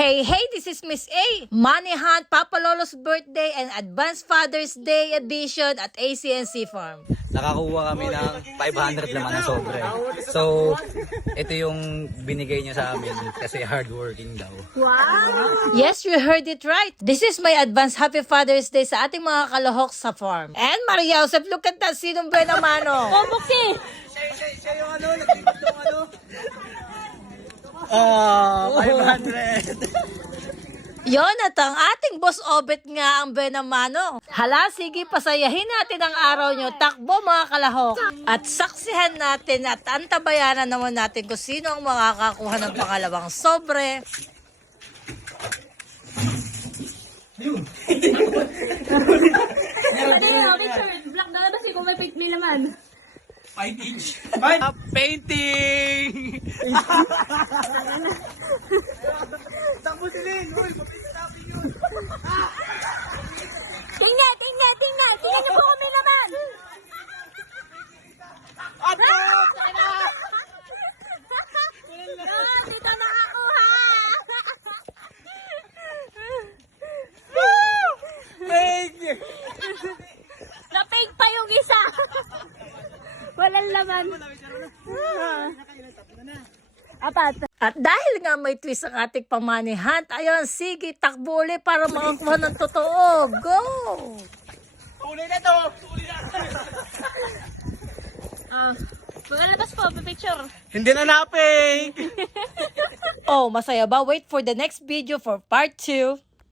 Hey, this is Miss A. Money Hunt, Papa Lolo's birthday and Advanced Father's Day edition at ACNC Farm. Nakakuha kami ng 500 naman na sobre. So, ito yung binigay niya sa amin kasi hardworking daw. Wow! Yes, you heard it right. This is my advance Happy Father's Day sa ating mga kalahok sa farm. And Maria Joseph, look at that. Sinong Benamano? Oh, Buksi! Siya yung nagbibig ng Oh, 500! Yon at ang ating boss Obet nga ang Benamano. Hala, sige, pasayahin natin ang araw nyo. Takbo mga kalahok. At saksihan natin at antabayanan naman natin kung sino ang makakakuha ng pangalawang sobre. Picture, black na ba kung may laman? Painting! Takbo si Lynn! Uy, mabilis natin yun! Tingnan niyo po kung may laman! Apo! Dito nakakuha! Fake! Na-fake pa yung isa! Walang laman. Apat. At dahil nga may twist ang ating pamani hunt, ayun, sige, takbo ulit para makakuha ng totoo. Go! Uli na to! Maglalabas po, picture. Hindi na na-fake! Oh, masaya ba? Wait for the next video for part 2.